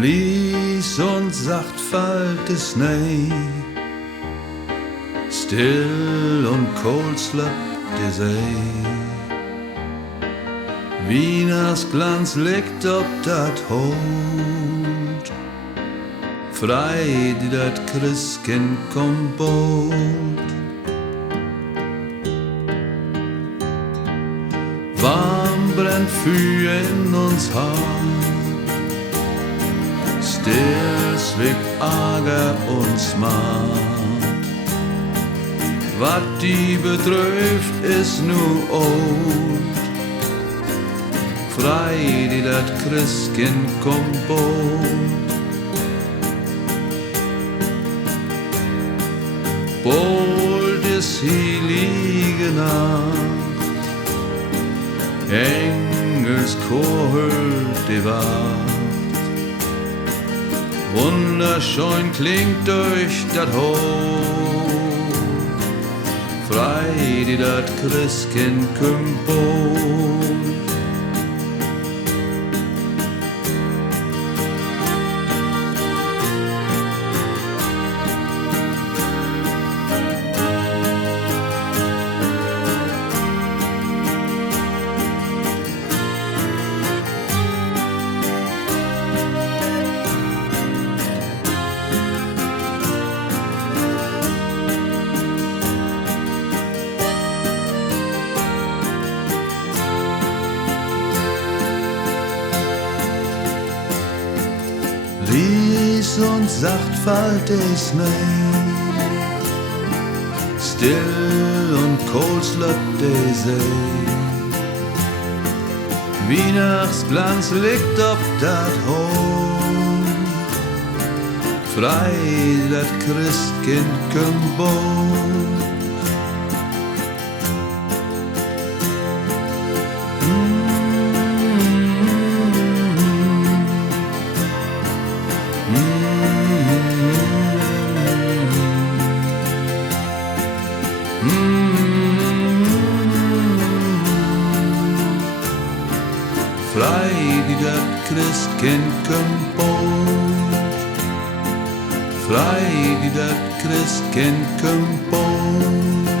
Lies und sacht fällt de Schnee, still und kalt slöppt de See. Weihnachtsglanz liegt ob dat Holt, frei die dat Christkind kommt bald. Warm brennt Feuer in uns Hart, still schlägt Ärger und Smart. Was die betrifft, ist nur old, frei die dat Christkind kommt bald. Bald ist heilige Nacht, Engelschor hüllt die Wacht. Wunderschön klingt durch dat Hof, frei die dat Christkind kommt bald. Lies und sacht fällt de Schnee, still und kalt slöppt de See. Weihnachtsglanz liegt auf dat Holt, frei dat Christkind kommt bald. Frei die dat Christkind kommt bald, frei die dat Christkind kommt bald.